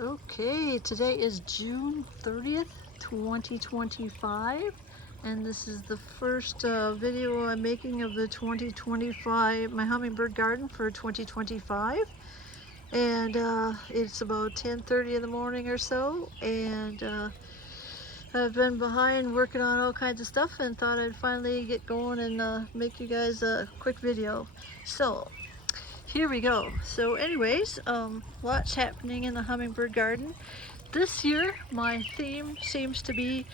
Okay, today is June 30th, 2025, and this is the first video I'm making of the 2025, my hummingbird garden for 2025. And it's about 10:30 in the morning or so, and I've been behind working on all kinds of stuff and thought I'd finally get going and make you guys a quick video. So here we go. So anyways, lots happening in the hummingbird garden. This year, my theme seems to be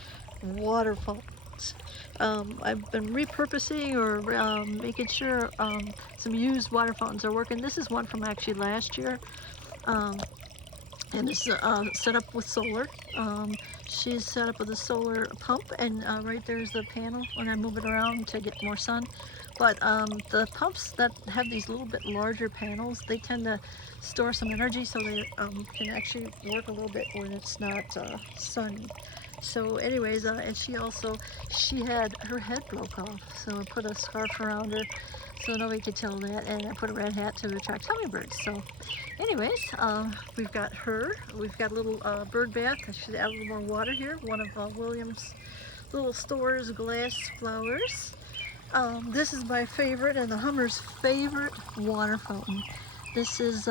water fountains. I've been repurposing or making sure some used water fountains are working. This is one from actually last year, um, and it's set up with solar. She's set up with a solar pump, and right there's the panel when I move it around to get more sun. But the pumps that have these little bit larger panels, they tend to store some energy, so they can actually work a little bit when it's not sunny. So anyways, and she had her head broke off, so I put a scarf around her so nobody could tell that, and I put a red hat to attract hummingbirds. So anyways, we've got a little bird bath. I should add a little more water here. One of William's little stores glass flowers. This is my favorite and the hummer's favorite water fountain. This is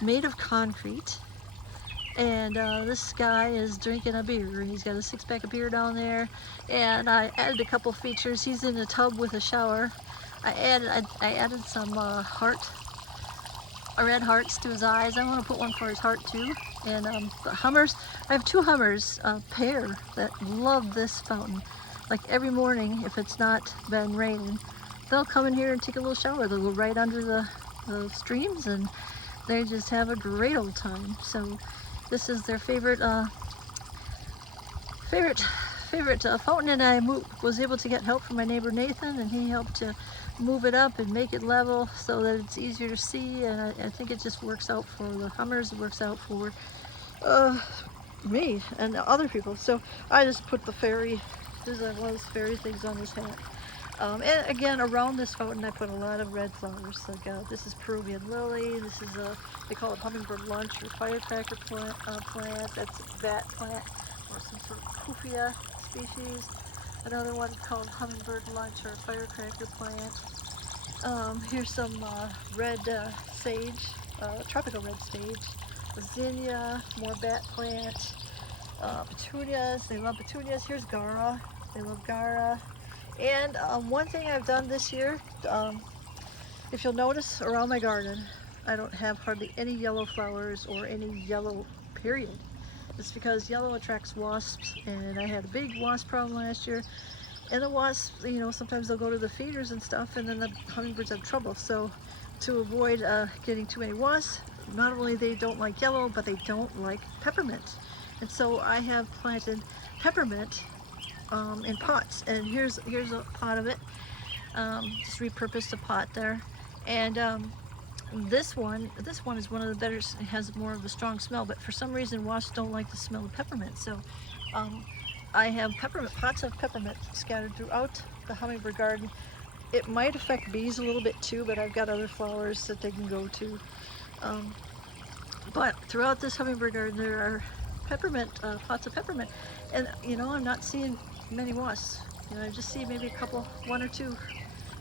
made of concrete, and this guy is drinking a beer. He's got a six-pack of beer down there, and I added a couple features. He's in a tub with a shower. I added some red hearts to his eyes. I want to put one for his heart too. And the hummers, I have two hummers, pair, that love this fountain. Like every morning, if it's not been raining, they'll come in here and take a little shower. They'll go right under the streams, and they just have a great old time. So this is their favorite fountain, and I was able to get help from my neighbor Nathan, and he helped to move it up and make it level so that it's easier to see. And I think it just works out for the hummers. It works out for me and other people. So I just put the fairy, this is one of those fairy things on his hat. And again, around this fountain I put a lot of red flowers. Like this is Peruvian lily. This is they call it hummingbird lunch or firecracker plant. That's a bat plant or some sort of Kufia species. Another one called hummingbird lunch or firecracker plant. Here's some red sage, tropical red sage, zinnia, more bat plant, petunias. They love petunias. Here's Gara. They love Gara. And one thing I've done this year, if you'll notice around my garden, I don't have hardly any yellow flowers or any yellow period. It's because yellow attracts wasps, and I had a big wasp problem last year. And the wasps, you know, sometimes they'll go to the feeders and stuff, and then the hummingbirds have trouble. So to avoid getting too many wasps, not only they don't like yellow, but they don't like peppermint. And so I have planted peppermint in pots, and here's a pot of it. Just repurposed a pot there, and this one is one of the better. It has more of a strong smell, but for some reason wasps don't like the smell of peppermint. So I have pots of peppermint scattered throughout the hummingbird garden. It might affect bees a little bit too, but I've got other flowers that they can go to. But throughout this hummingbird garden there are peppermint, pots of peppermint, and you know, I'm not seeing many wasps. You know, I just see maybe a couple, one or two,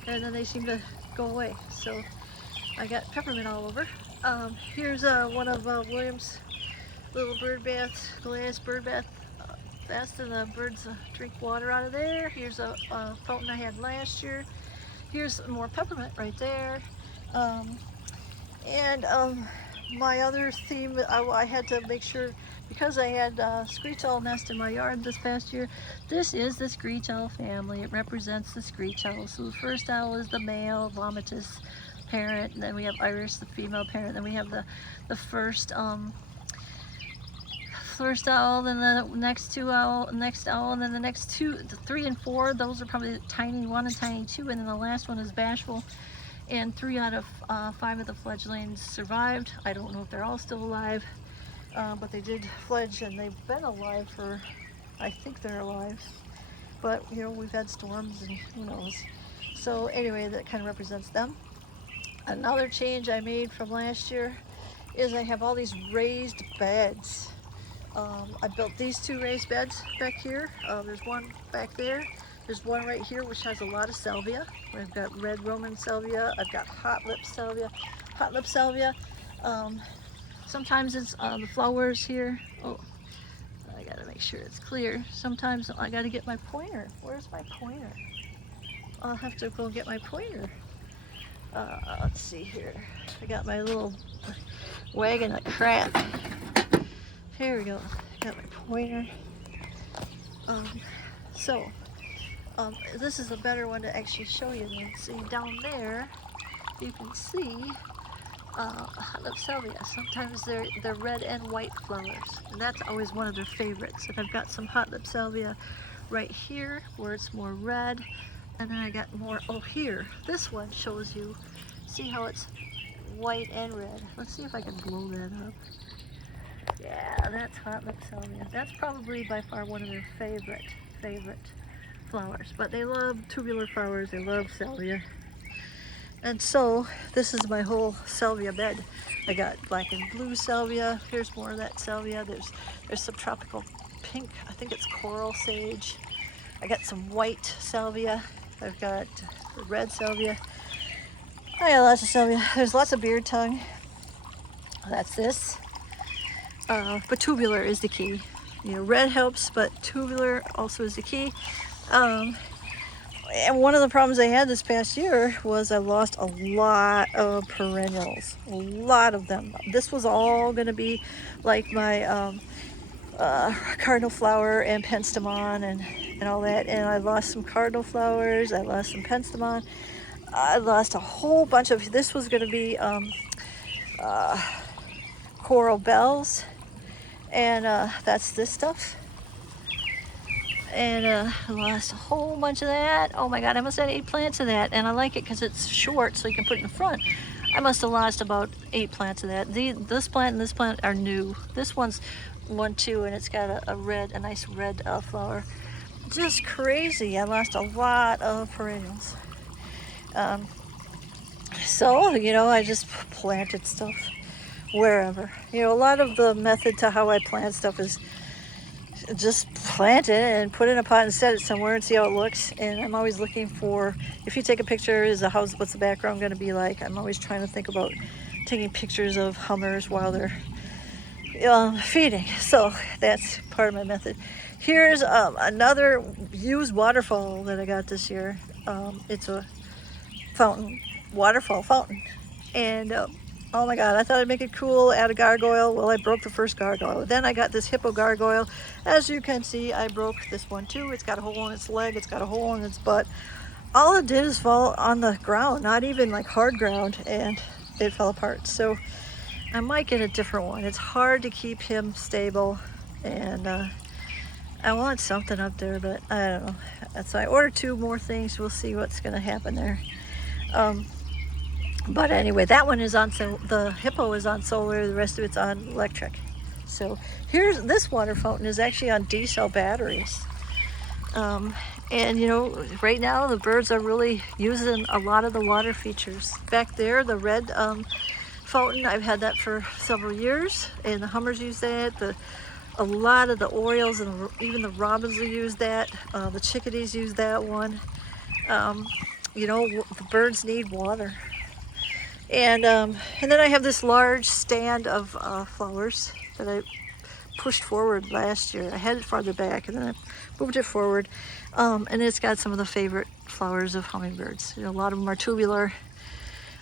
and then they seem to go away. So I got peppermint all over. Here's one of William's little bird baths, glass bird bath vest, and the birds drink water out of there. Here's a fountain I had last year. Here's more peppermint right there. My other theme, I had to make sure, because I had screech owl nest in my yard this past year. This is the screech owl family. It represents the screech owl. So the first owl is the male vomitous parent, and then we have Iris, the female parent, then we have the first owl, then the next owl, and then the next two, the 3 and 4, those are probably tiny 1 and tiny 2, and then the last one is bashful. And 3 out of 5 of the fledglings survived. I don't know if they're all still alive, but they did fledge, and they've been alive for, I think they're alive. But you know, we've had storms and who knows. So anyway, that kind of represents them. Another change I made from last year is I have all these raised beds. I built these 2 raised beds back here. There's one back there. There's one right here which has a lot of salvia. I've got red Roman salvia. I've got hot lip salvia. Hot lip salvia. Sometimes it's the flowers here. Oh, I gotta make sure it's clear. Sometimes I gotta get my pointer. Where's my pointer? I'll have to go get my pointer. Let's see here. I got my little wagon of crap. Here we go. Got my pointer. This is a better one to actually show you. See down there, you can see hot lip salvia. Sometimes they're red and white flowers, and that's always one of their favorites. And I've got some hot lip salvia right here where it's more red, and then I got more. Oh, here. This one shows you. See how it's white and red. Let's see if I can blow that up. Yeah, that's hot lip salvia. That's probably by far one of their favorite flowers. But they love tubular flowers. They love salvia. And so this is my whole salvia bed. I got black and blue salvia. Here's more of that salvia. There's some tropical pink. I think it's coral sage. I got some white salvia. I've got red salvia. I got lots of salvia. There's lots of beard tongue. That's this. But tubular is the key. You know, red helps, but tubular also is the key. And one of the problems I had this past year was I lost a lot of perennials, a lot of them. This was all going to be like my cardinal flower and penstemon and all that. And I lost some cardinal flowers. I lost some penstemon. I lost a whole bunch of, this was going to be coral bells. And that's this stuff. And I lost a whole bunch of that. Oh my God, I must have had 8 plants of that. And I like it because it's short, so you can put it in front. I must have lost about 8 plants of that. This plant and this plant are new. This one's 1, 2, and it's got a nice red flower. Just crazy. I lost a lot of perennials. So, you know, I just planted stuff wherever. You know, a lot of the method to how I plant stuff is just plant it and put it in a pot and set it somewhere and see how it looks. And I'm always looking for, if you take a picture, what's the background going to be like? I'm always trying to think about taking pictures of hummers while they're feeding. So that's part of my method. Here's another used waterfall that I got this year. It's a waterfall fountain. And oh my God, I thought I'd make it cool, add a gargoyle. Well, I broke the first gargoyle. Then I got this hippo gargoyle. As you can see, I broke this one too. It's got a hole in its leg, it's got a hole in its butt. All it did is fall on the ground, not even like hard ground, and it fell apart. So I might get a different one. It's hard to keep him stable, and I want something up there, but I don't know. So I ordered 2 more things. We'll see what's gonna happen there. But anyway, that one is on, so the hippo is on solar, the rest of it's on electric. So here's, this water fountain is actually on D-cell batteries. And you know, right now the birds are really using a lot of the water features. Back there, the red fountain, I've had that for several years, and the hummers use that. A lot of the orioles and even the robins will use that. The chickadees use that one. You know, the birds need water. And then I have this large stand of flowers that I pushed forward last year. I had it farther back, and then I moved it forward. And it's got some of the favorite flowers of hummingbirds. You know, a lot of them are tubular.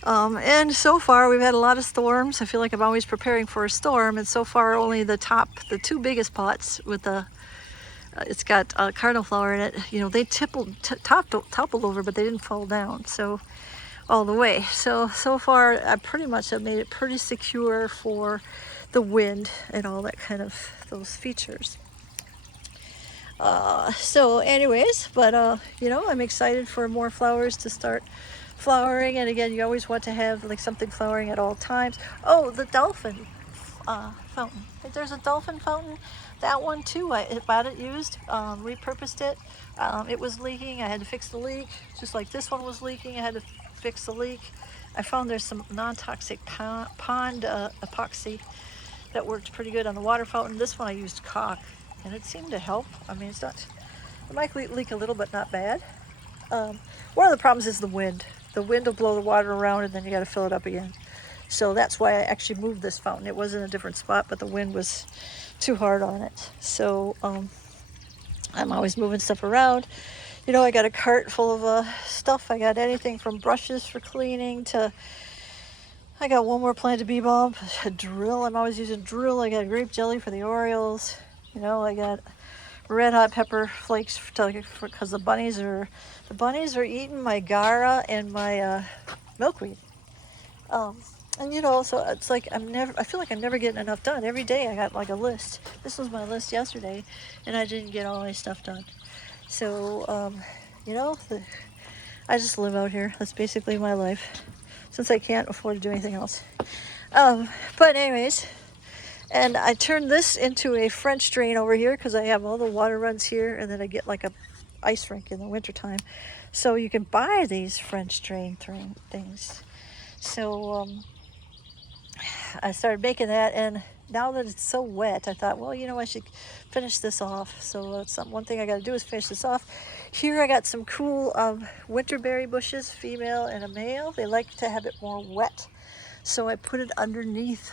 And so far we've had a lot of storms. I feel like I'm always preparing for a storm, and so far only the 2 biggest pots with the it's got a cardinal flower in it. You know, they toppled over, but they didn't fall down. So all the way. So far I pretty much have made it pretty secure for the wind and all that kind of those features. So anyways, but you know, I'm excited for more flowers to start flowering. And again, you always want to have like something flowering at all times. Oh, the dolphin fountain. There's a dolphin fountain. That one too, I bought it used, repurposed it. It was leaking. I had to fix the leak, just like this one was leaking. I had to fix the leak. I found there's some non-toxic pond epoxy that worked pretty good on the water fountain. This one I used caulk, and it seemed to help. I mean, it's not, it might leak a little, but not bad. One of the problems is the wind. The wind will blow the water around, and then you got to fill it up again. So that's why I actually moved this fountain. It was in a different spot, but the wind was too hard on it. So I'm always moving stuff around. You know, I got a cart full of stuff. I got anything from brushes for cleaning to, I got one more planted bee balm, a drill. I'm always using drill. I got grape jelly for the Orioles. You know, I got red hot pepper flakes because the bunnies are eating my Gara and my milkweed. And you know, so it's like I feel like I'm never getting enough done. Every day I got like a list. This was my list yesterday, and I didn't get all my stuff done. So, you know, I just live out here. That's basically my life, since I can't afford to do anything else. But anyways, and I turned this into a French drain over here because I have all the water runs here, and then I get like a ice rink in the wintertime. So you can buy these French drain things. So I started making that, and now that it's so wet, I thought, well, you know, I should finish this off. So that's one thing I got to do is finish this off. Here I got some cool winterberry bushes, female and a male. They like to have it more wet. So I put it underneath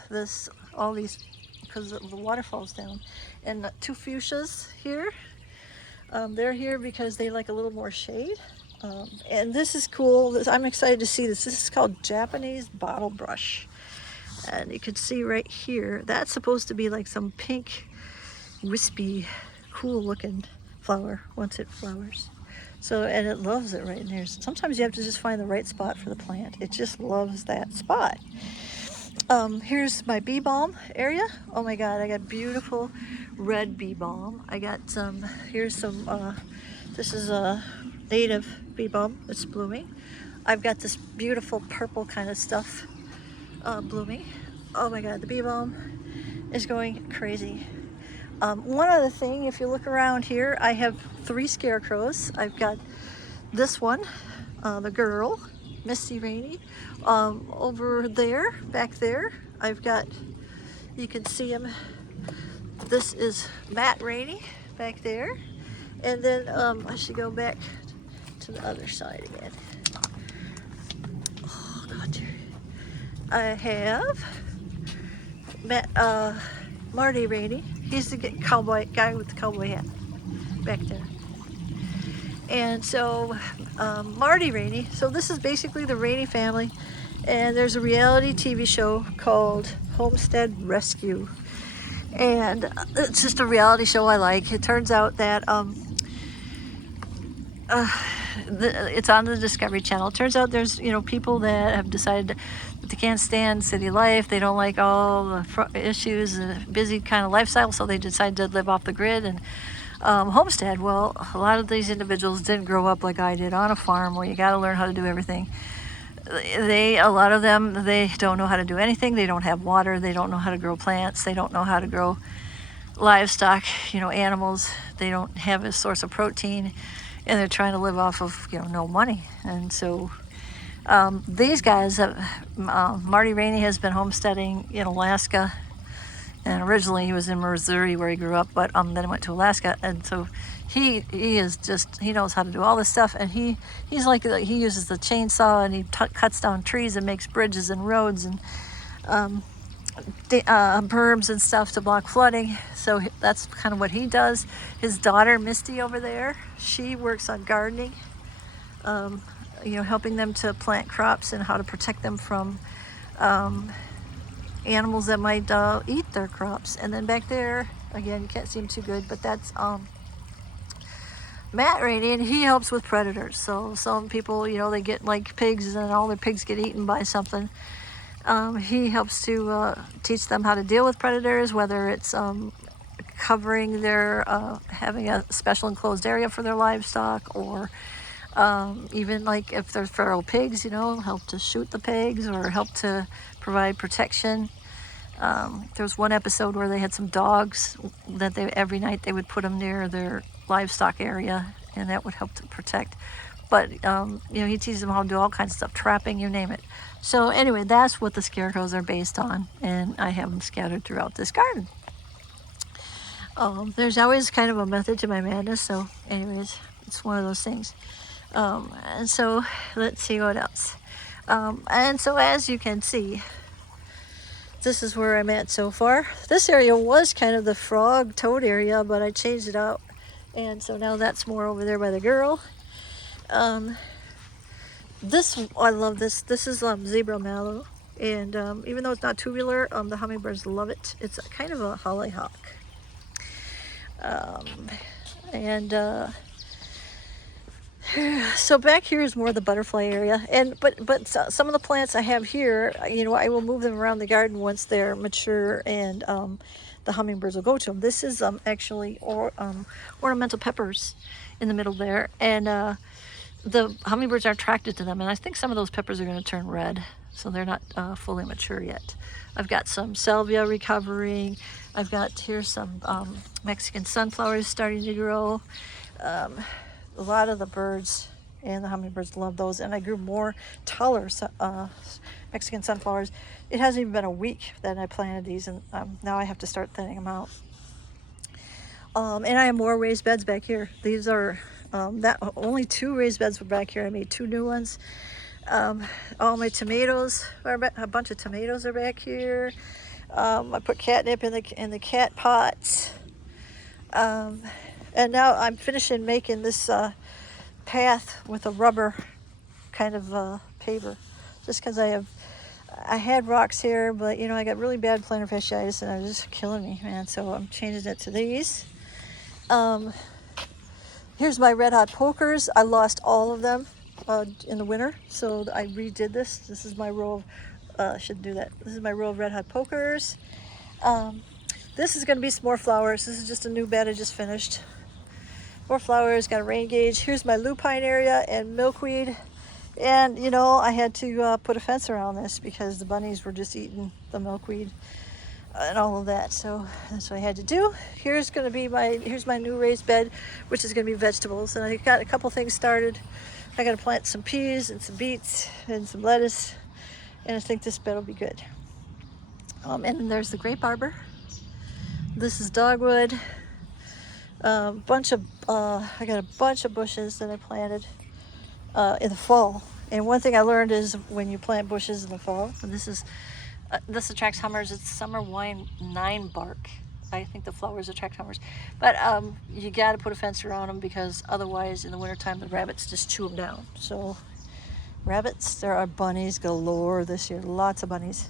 all these, because the water falls down. And 2 fuchsias here. They're here because they like a little more shade. And this is cool. I'm excited to see this. This is called Japanese bottle brush. And you can see right here, that's supposed to be like some pink, wispy, cool looking flower once it flowers. So, and it loves it right in there. Sometimes you have to just find the right spot for the plant. It just loves that spot. Here's my bee balm area. Oh my God, I got beautiful red bee balm. I got some, here's some, this is a native bee balm. It's blooming. I've got this beautiful purple kind of stuff blooming. Oh my God, the bee balm is going crazy. One other thing, if you look around here, I have 3 scarecrows. I've got this one, the girl, Misty Rainey. Over there, back there, I've got, you can see him. This is Matt Rainey back there. And then I should go back to the other side again. Oh God, dear. I have Marty Rainey. He's the guy with the cowboy hat back there. And so Marty Rainey, so this is basically the Rainey family, and there's a reality TV show called Homestead Rescue, and it's just a reality show I like. It turns out that it's on the Discovery Channel. It turns out there's, you know, people that have decided that they can't stand city life. They don't like all the issues and busy kind of lifestyle, so they decide to live off the grid and homestead. Well, a lot of these individuals didn't grow up like I did on a farm where you got to learn how to do everything. A lot of them, they don't know how to do anything. They don't have water. They don't know how to grow plants. They don't know how to grow livestock, you know, animals. They don't have a source of protein, and they're trying to live off of, you know, no money. And so these guys, Marty Rainey has been homesteading in Alaska, and originally he was in Missouri where he grew up, but then he went to Alaska, and so he knows how to do all this stuff, and he uses the chainsaw, and he cuts down trees and makes bridges and roads and berms and stuff to block flooding. So that's kind of what he does. His daughter Misty over there, she works on gardening, you know, helping them to plant crops and how to protect them from animals that might eat their crops. And then back there, again, you can't see him too good, but that's Matt Rainey, and he helps with predators. So some people, you know, they get like pigs and all their pigs get eaten by something. He helps to teach them how to deal with predators, whether it's covering their, having a special enclosed area for their livestock, or even like if they're feral pigs, you know, help to shoot the pigs or help to provide protection. There was one episode where they had some dogs that every night they would put them near their livestock area, and that would help to protect But you know, he teaches them how to do all kinds of stuff, trapping, you name it. So anyway, that's what the scarecrows are based on, and I have them scattered throughout this garden. There's always kind of a method to my madness, so anyways, it's one of those things. And so let's see what else. And so as you can see, this is where I'm at so far. This area was kind of the frog toad area, but I changed it out, and so now that's more over there by the girl. This, I love this. This is zebra mallow, and even though it's not tubular, the hummingbirds love it. It's kind of a hollyhock. And so back here is more the butterfly area, and but some of the plants I have here, you know, I will move them around the garden once they're mature, and the hummingbirds will go to them. This is actually ornamental peppers in the middle there, and the hummingbirds are attracted to them, and I think some of those peppers are going to turn red, so they're not fully mature yet. I've got some salvia recovering. I've got here some Mexican sunflowers starting to grow. A lot of the birds and the hummingbirds love those, and I grew more taller Mexican sunflowers. It hasn't even been a week that I planted these, and now I have to start thinning them out. And I have more raised beds back here. These are only 2 raised beds were back here. I made 2 new ones. All my tomatoes a bunch of tomatoes are back here. I put catnip in the cat pots. And now I'm finishing making this path with a rubber kind of paver, just because I had rocks here, but you know, I got really bad plantar fasciitis and it was just killing me, man. So I'm changing it to these. Here's my red hot pokers. I lost all of them in the winter, so I redid this. This is my row of, should do that. This is my row of red hot pokers. This is gonna be some more flowers. This is just a new bed I just finished. More flowers, got a rain gauge. Here's my lupine area and milkweed. And you know, I had to put a fence around this because the bunnies were just eating the milkweed and all of that, so that's what I had to do. Here's my new raised bed, which is gonna be vegetables, and I got a couple things started. I gotta plant some peas and some beets and some lettuce, and I think this bed will be good. And then there's the grape arbor. This is dogwood. I got a bunch of bushes that I planted in the fall, and one thing I learned is when you plant bushes in the fall, and this attracts hummers. It's summer wine 9 bark. I think the flowers attract hummers, but you got to put a fence around them because otherwise in the wintertime the rabbits just chew them down. So rabbits, there are bunnies galore this year, lots of bunnies.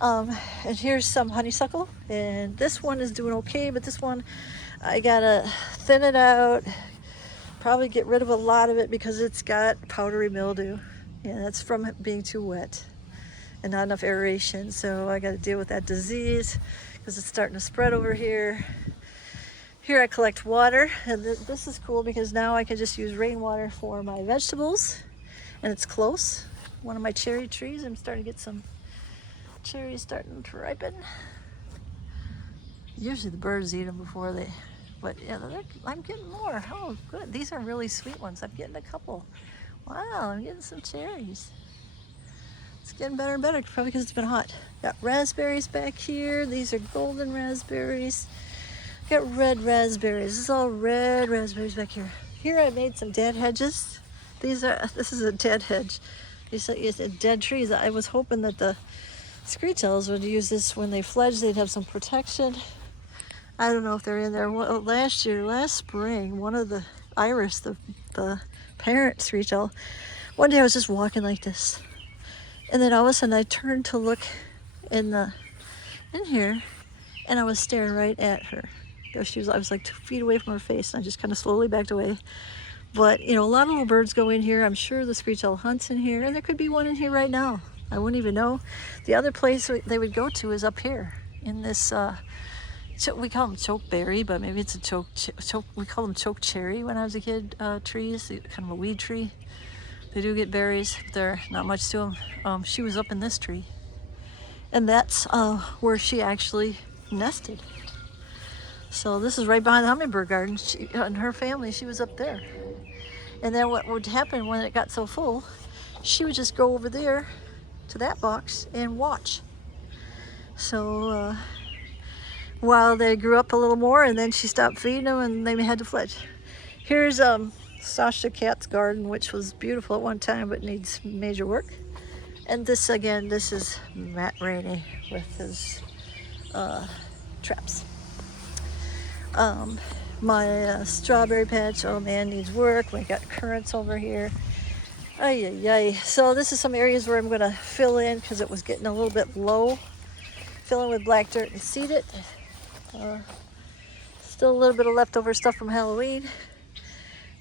And here's some honeysuckle, and this one is doing okay, but this one I gotta thin it out, probably get rid of a lot of it because it's got powdery mildew, and that's from it being too wet and not enough aeration. So I got to deal with that disease because it's starting to spread over here. Here I collect water, and this is cool because now I can just use rainwater for my vegetables, and it's close. One of my cherry trees, I'm starting to get some cherries starting to ripen. Usually the birds eat them before they, but yeah, I'm getting more. Oh, good. These are really sweet ones. I'm getting a couple. Wow, I'm getting some cherries. It's getting better and better, probably because it's been hot. Got raspberries back here. These are golden raspberries. Got red raspberries. This is all red raspberries back here. Here I made some dead hedges. This is a dead hedge. These are dead trees. I was hoping that the screech-owls would use this when they fledge. They'd have some protection. I don't know if they're in there. Well, last spring, one of the iris, the parent screech-owl, one day I was just walking like this. And then all of a sudden I turned to look in here, and I was staring right at her. I was like 2 feet away from her face, and I just kind of slowly backed away. But you know, a lot of little birds go in here. I'm sure the screech owl hunts in here, and there could be one in here right now. I wouldn't even know. The other place they would go to is up here in this. We call them chokeberry, but maybe it's a choke. We call them choke cherry when I was a kid. Trees, kind of a weed tree. They do get berries, but they're not much to them. She was up in this tree, and that's where she actually nested. So this is right behind the hummingbird garden. And her family, she was up there. And then what would happen when it got so full, she would just go over there to that box and watch. So while they grew up a little more, and then she stopped feeding them and they had to fledge. Here's Sasha Cat's garden, which was beautiful at one time but needs major work. And this again, this is Matt Rainey with his traps. My strawberry patch, oh man, needs work. We got currants over here. Ay, ay, ay. So this is some areas where I'm gonna fill in because it was getting a little bit low. Fill in with black dirt and seed it. Still a little bit of leftover stuff from Halloween.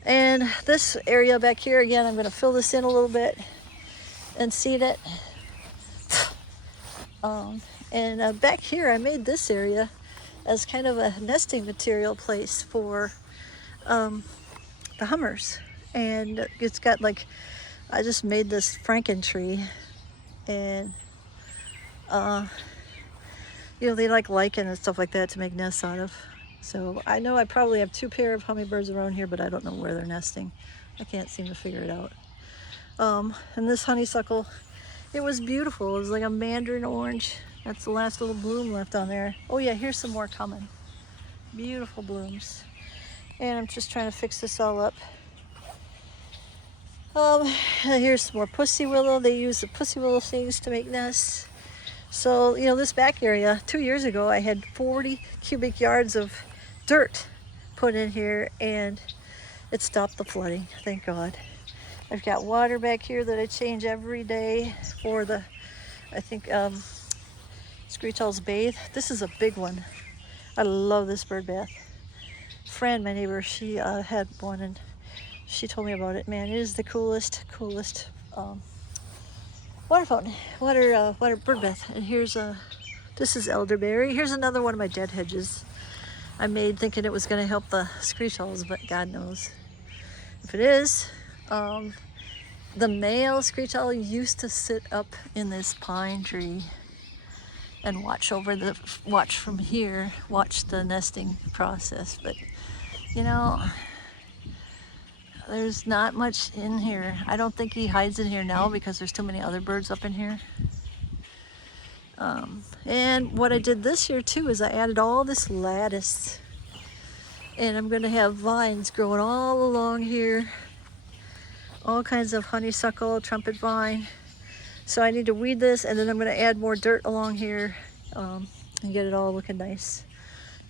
And this area back here, again, I'm gonna fill this in a little bit and seed it. And back here, I made this area as kind of a nesting material place for the hummers. And it's got like, I just made this franken tree, and you know, they like lichen and stuff like that to make nests out of. So I know I probably have 2 pair of hummingbirds around here, but I don't know where they're nesting. I can't seem to figure it out. And this honeysuckle, it was beautiful. It was like a mandarin orange. That's the last little bloom left on there. Oh yeah, here's some more coming. Beautiful blooms. And I'm just trying to fix this all up. Here's some more pussy willow. They use the pussy willow seeds to make nests. So, you know, this back area, 2 years ago, I had 40 cubic yards of dirt put in here, and it stopped the flooding, thank God. I've got water back here that I change every day for the, I think, screech owls bathe. This is a big one. I love this bird bath. Fran, my neighbor, she had one, and she told me about it. Man, it is the coolest water fountain, water bird bath. And here's this is elderberry. Here's another one of my dead hedges I made thinking it was going to help the screech owls, but God knows if it is. The male screech owl used to sit up in this pine tree and watch from here, watch the nesting process. But you know, there's not much in here. I don't think he hides in here now because there's too many other birds up in here. And what I did this year too is I added all this lattice, and I'm going to have vines growing all along here, all kinds of honeysuckle, trumpet vine. So I need to weed this, and then I'm going to add more dirt along here and get it all looking nice.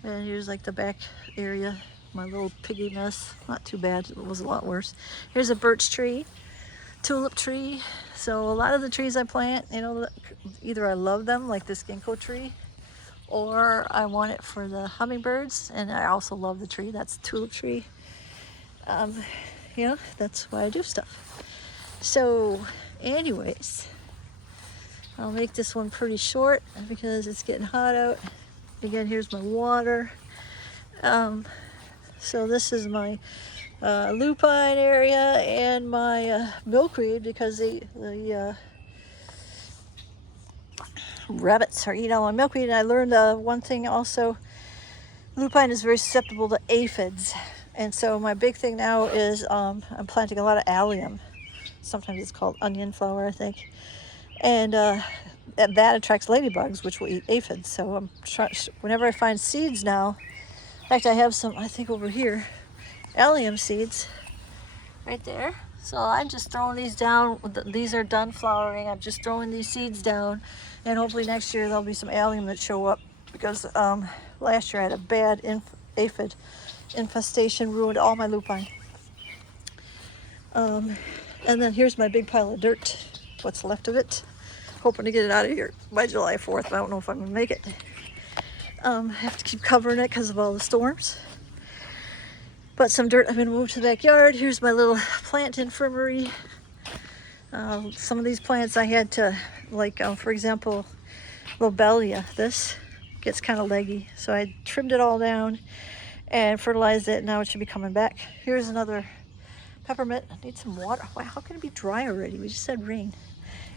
And here's like the back area, my little piggy mess. Not too bad, it was a lot worse. Here's a birch tree, tulip tree. So a lot of the trees I plant, you know, either I love them, like this ginkgo tree, or I want it for the hummingbirds, and I also love the tree. That's a tulip tree. You know, that's why I do stuff. So anyways, I'll make this one pretty short because it's getting hot out. Again, here's my water. So this is my lupine area and my milkweed, because the rabbits are eating all my milkweed. And I learned one thing also, lupine is very susceptible to aphids. And so my big thing now is I'm planting a lot of allium. Sometimes it's called onion flower, I think. And that attracts ladybugs, which will eat aphids. So I'm whenever I find seeds now, in fact, I have some, I think over here, allium seeds right there. So I'm just throwing these down. These are done flowering. I'm just throwing these seeds down, and hopefully next year there'll be some allium that show up, because last year I had a bad aphid infestation, ruined all my lupine. And then here's my big pile of dirt, what's left of it. Hoping to get it out of here by July 4th, but I don't know if I'm gonna make it. I have to keep covering it because of all the storms. But some dirt I'm gonna move to the backyard. Here's my little plant infirmary. Some of these plants I had to, like, for example, lobelia, this gets kind of leggy. So I trimmed it all down and fertilized it. Now it should be coming back. Here's another peppermint. I need some water. Wow, how can it be dry already? We just had rain.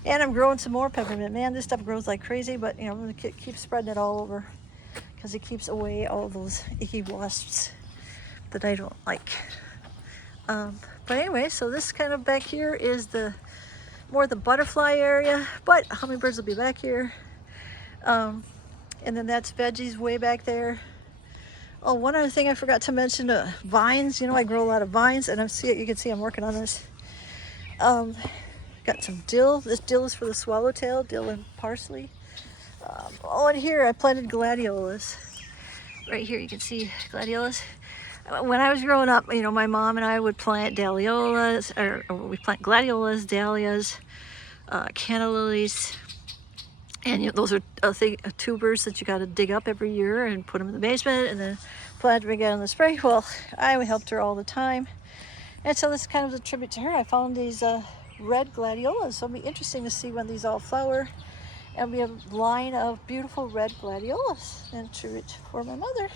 And I'm growing some more peppermint. Man, this stuff grows like crazy, but you know, I'm gonna keep spreading it all over because it keeps away all those icky wasps that I don't like. But anyway, so this kind of back here is more the butterfly area, but hummingbirds will be back here. And then that's veggies way back there. Oh, one other thing I forgot to mention, vines. You know, I grow a lot of vines, and you can see I'm working on this. Got some dill. This dill is for the swallowtail, dill and parsley. Oh, and here I planted gladiolas. Right here you can see gladiolas. When I was growing up, you know, my mom and I would plant dahlias, or we plant gladiolas, dahlias, canna lilies, and those are tubers that you got to dig up every year and put them in the basement and then plant them again in the spring. Well, I helped her all the time, and so this is kind of a tribute to her. I found these red gladiolas, so it'll be interesting to see when these all flower. And we have a line of beautiful red gladiolas and tribute for my mother.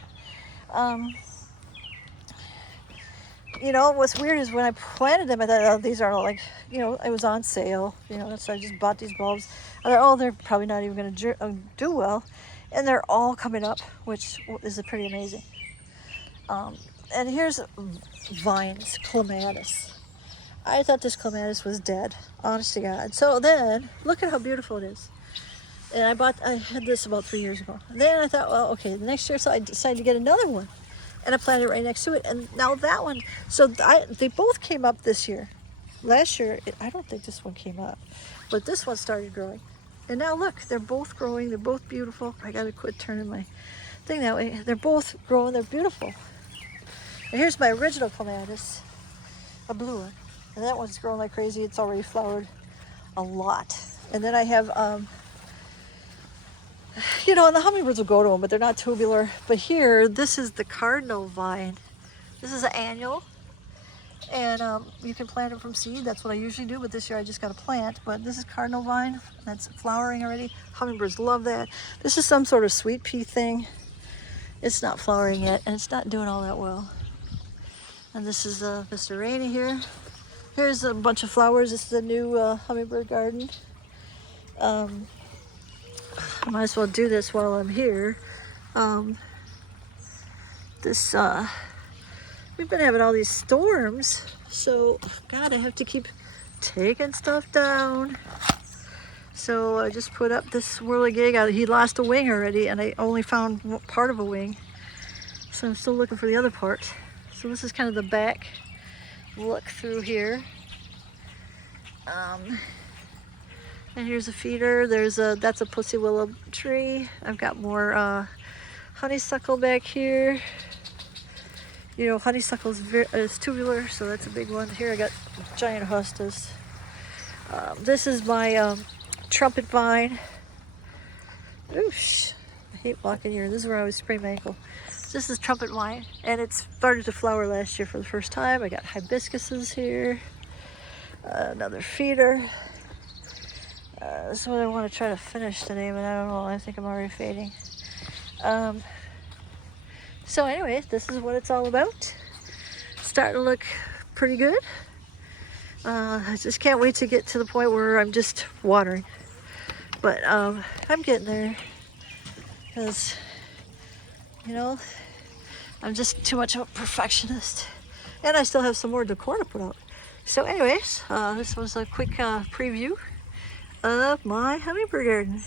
You know, what's weird is when I planted them, I thought, oh, these are all like, you know, it was on sale, you know, so I just bought these bulbs. I thought, oh, they're probably not even going to do well. And they're all coming up, which is pretty amazing. And here's vines, clematis. I thought this clematis was dead, honest to God. So then, look at how beautiful it is. And I had this about 3 years ago. And then I thought, well, okay, the next year, so I decided to get another one. And I planted it right next to it. And now that one, so they both came up this year. Last year, I don't think this one came up. But this one started growing. And now look, they're both growing. They're both beautiful. I got to quit turning my thing that way. They're both growing. They're beautiful. And here's my original clematis, a blue one. And that one's growing like crazy. It's already flowered a lot. And then I have, you know, and the hummingbirds will go to them, but they're not tubular. But here, this is the cardinal vine. This is an annual, and you can plant it from seed. That's what I usually do, but this year I just got a plant. But this is cardinal vine. That's flowering already. Hummingbirds love that. This is some sort of sweet pea thing. It's not flowering yet, and it's not doing all that well. And this is Mr. Rainey here. Here's a bunch of flowers. This is a new hummingbird garden. I might as well do this while I'm here. We've been having all these storms, so God, I have to keep taking stuff down. So I just put up this whirligig. He lost a wing already, and I only found part of a wing, so I'm still looking for the other part. So this is kind of the back look through here. And here's a feeder. That's a pussy willow tree. I've got more honeysuckle back here. You know, honeysuckle is tubular, so that's a big one. Here I got giant hostas. This is my trumpet vine. Oosh, I hate walking here. This is where I always sprain my ankle. This is trumpet vine, and it started to flower last year for the first time. I got hibiscuses here. Another feeder. This is what I want to try to finish today, but I don't know. I think I'm already fading. So anyway, this is what it's all about. It's starting to look pretty good. I just can't wait to get to the point where I'm just watering. But I'm getting there, because, you know, I'm just too much of a perfectionist. And I still have some more decor to put out. So anyways, this was a quick preview of my hummingbird garden.